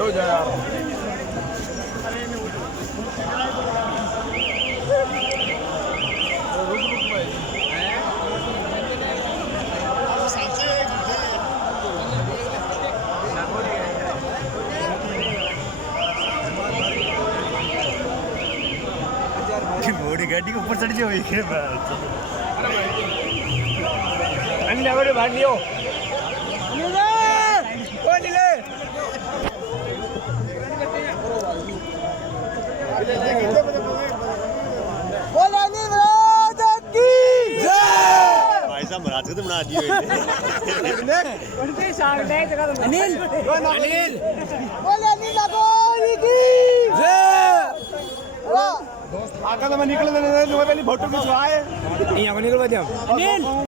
हो जाए यार। मोड़ी गाड़ी के ऊपर चढ़ जाओ ये अंडा भाग लियो भाई साहब महाराज को तो बना दियो अनिल अनिल आका तो मैं निकल पहले फोटो खिंचवाए यहाँ को निकलवा दिया अनिल